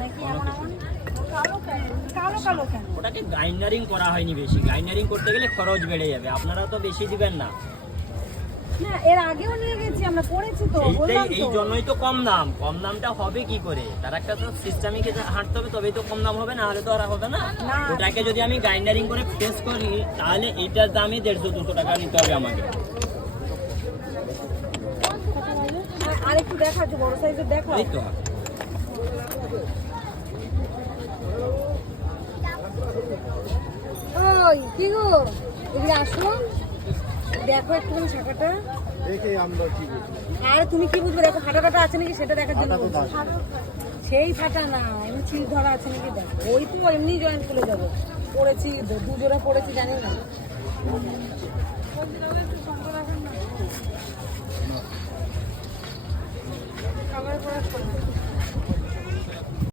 নাকি এমন এমন কালো কেন? কালো কালো কেন? ওটাকে গ্রাইন্ডারিং করা হয়নি বেশি, গ্রাইন্ডারিং করতে গেলে খরচ বেড়ে যাবে, আপনারা তো বেশি দিবেন না। না এর আগেও নিয়ে গেছি আমরা, পড়েছি তো, বললাম এই তো। জন্যই তো কম দাম। কম দামটা হবে কি করে? তার একটা তো সিস্টেমিক হাঁটতে হবে, তবেই তো কম দাম হবে, না হলে তো আর হবে না। না। ওটাকে যদি আমি গ্রাইন্ডারিং করে পেস্ট করি তাহলে এইটার দামই 150-200 টাকা নিতে হবে আমাকে। আর একটু দেখাচ্ছ, বড় সাইজের দেখো। এই তো ওই কি গো, এদিকে আসো, দেখো একটুখানি শাখাটা দেখে আমরা কি বুঝবো? আর তুমি কি বুঝবে, দেখো ফাটা ফাটা আছে নাকি সেটা দেখার জন্য বলছি। সেই ফাটা না, এমনি চিল ধরা আছে নাকি দেখো। ওই তো এমনি জয়েন্ট খুলে যাবে। পড়েছি, দুজোড়া পড়েছি জানি না। কালার করা